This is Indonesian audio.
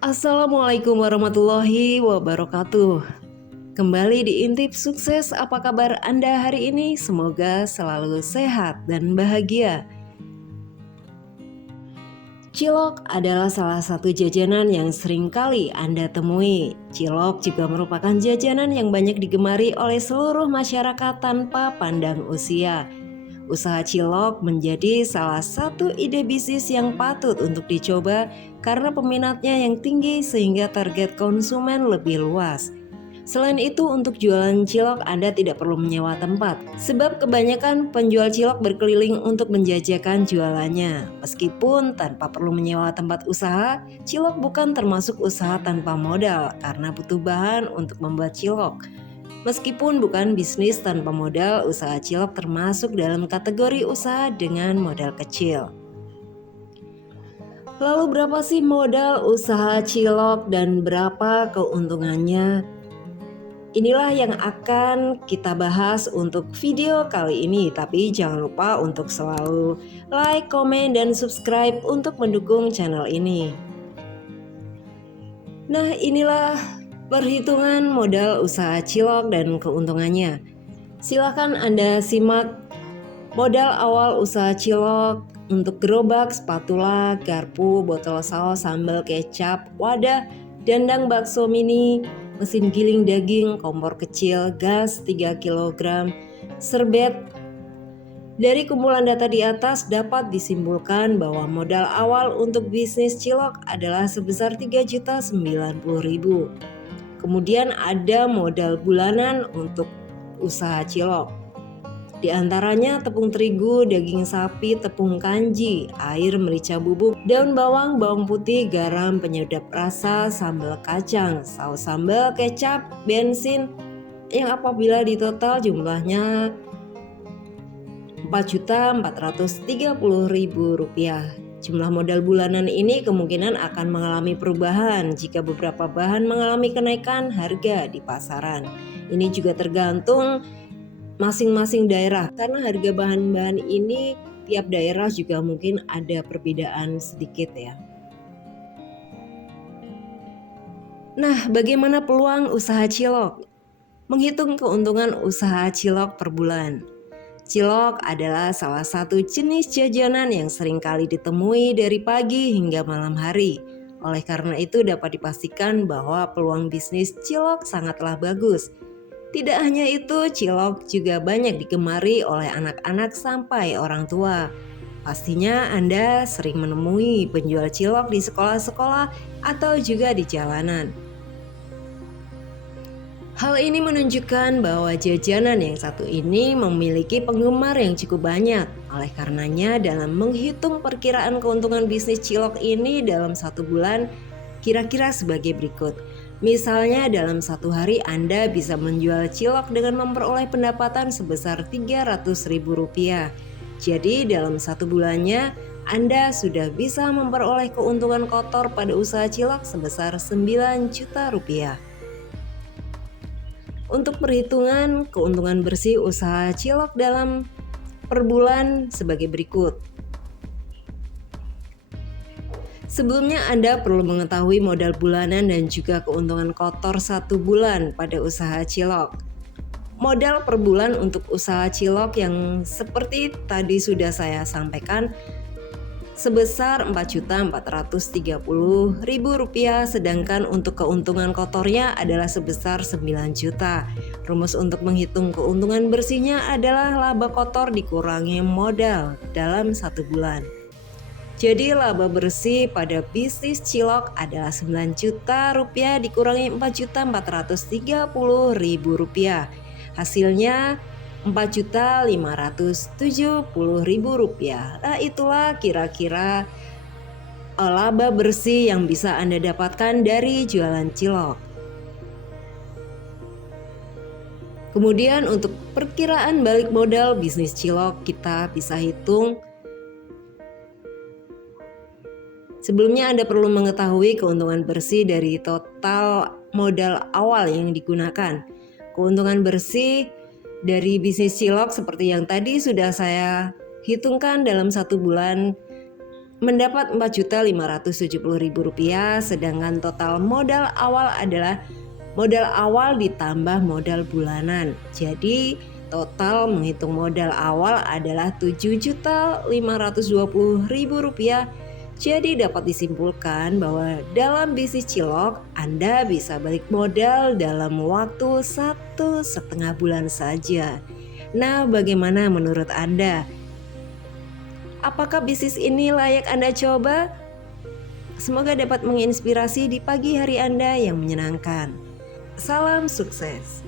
Assalamualaikum warahmatullahi wabarakatuh. Kembali di Intip Sukses, apa kabar Anda hari ini? Semoga selalu sehat dan bahagia. Cilok adalah salah satu jajanan yang sering kali Anda temui. Cilok juga merupakan jajanan yang banyak digemari oleh seluruh masyarakat tanpa pandang usia. Usaha cilok menjadi salah satu ide bisnis yang patut untuk dicoba karena peminatnya yang tinggi sehingga target konsumen lebih luas. Selain itu, untuk jualan cilok Anda tidak perlu menyewa tempat, sebab kebanyakan penjual cilok berkeliling untuk menjajakan jualannya. Meskipun tanpa perlu menyewa tempat usaha, cilok bukan termasuk usaha tanpa modal karena butuh bahan untuk membuat cilok. Meskipun bukan bisnis tanpa modal, usaha cilok termasuk dalam kategori usaha dengan modal kecil. Lalu berapa sih modal usaha cilok dan berapa keuntungannya? Inilah yang akan kita bahas untuk video kali ini. Tapi jangan lupa untuk selalu like, komen, dan subscribe untuk mendukung channel ini. Nah, inilah perhitungan modal usaha cilok dan keuntungannya. Silakan Anda simak modal awal usaha cilok untuk gerobak, spatula, garpu, botol saus, sambal, kecap, wadah, dandang bakso mini, mesin giling daging, kompor kecil, gas 3 kg, serbet. Dari kumpulan data di atas dapat disimpulkan bahwa modal awal untuk bisnis cilok adalah sebesar Rp3.090.000. Kemudian ada modal bulanan untuk usaha cilok. Di antaranya tepung terigu, daging sapi, tepung kanji, air, merica bubuk, daun bawang, bawang putih, garam, penyedap rasa, sambal kacang, saus sambal, kecap, bensin, yang apabila ditotal jumlahnya Rp4.430.000. Jumlah modal bulanan ini kemungkinan akan mengalami perubahan jika beberapa bahan mengalami kenaikan harga di pasaran. Ini juga tergantung masing-masing daerah karena harga bahan-bahan ini tiap daerah juga mungkin ada perbedaan sedikit ya. Nah, bagaimana peluang usaha cilok? Menghitung keuntungan usaha cilok per bulan. Cilok adalah salah satu jenis jajanan yang sering kali ditemui dari pagi hingga malam hari. Oleh karena itu dapat dipastikan bahwa peluang bisnis cilok sangatlah bagus. Tidak hanya itu, cilok juga banyak digemari oleh anak-anak sampai orang tua. Pastinya Anda sering menemui penjual cilok di sekolah-sekolah atau juga di jalanan. Hal ini menunjukkan bahwa jajanan yang satu ini memiliki penggemar yang cukup banyak. Oleh karenanya dalam menghitung perkiraan keuntungan bisnis cilok ini dalam satu bulan kira-kira sebagai berikut. Misalnya dalam satu hari Anda bisa menjual cilok dengan memperoleh pendapatan sebesar Rp300.000. Jadi dalam satu bulannya Anda sudah bisa memperoleh keuntungan kotor pada usaha cilok sebesar Rp9 juta. Untuk perhitungan keuntungan bersih usaha cilok dalam per bulan sebagai berikut. Sebelumnya Anda perlu mengetahui modal bulanan dan juga keuntungan kotor satu bulan pada usaha cilok. Modal per bulan untuk usaha cilok yang seperti tadi sudah saya sampaikan sebesar Rp4.430.000, sedangkan untuk keuntungan kotornya adalah sebesar 9 juta. Rumus untuk menghitung keuntungan bersihnya adalah laba kotor dikurangi modal dalam satu bulan. Jadi laba bersih pada bisnis cilok adalah 9 juta rupiah dikurangi 4.430.000. Hasilnya Rp4.570.000. Nah, itulah kira-kira laba bersih yang bisa Anda dapatkan dari jualan cilok. Kemudian untuk perkiraan balik modal bisnis cilok kita bisa hitung. Sebelumnya Anda perlu mengetahui keuntungan bersih dari total modal awal yang digunakan. Keuntungan bersih dari bisnis cilok seperti yang tadi sudah saya hitungkan dalam satu bulan mendapat Rp4.570.000, sedangkan total modal awal adalah modal awal ditambah modal bulanan. Jadi total menghitung modal awal adalah Rp7.520.000. Jadi dapat disimpulkan bahwa dalam bisnis cilok Anda bisa balik modal dalam waktu 1,5 bulan saja. Nah, bagaimana menurut Anda? Apakah bisnis ini layak Anda coba? Semoga dapat menginspirasi di pagi hari Anda yang menyenangkan. Salam sukses.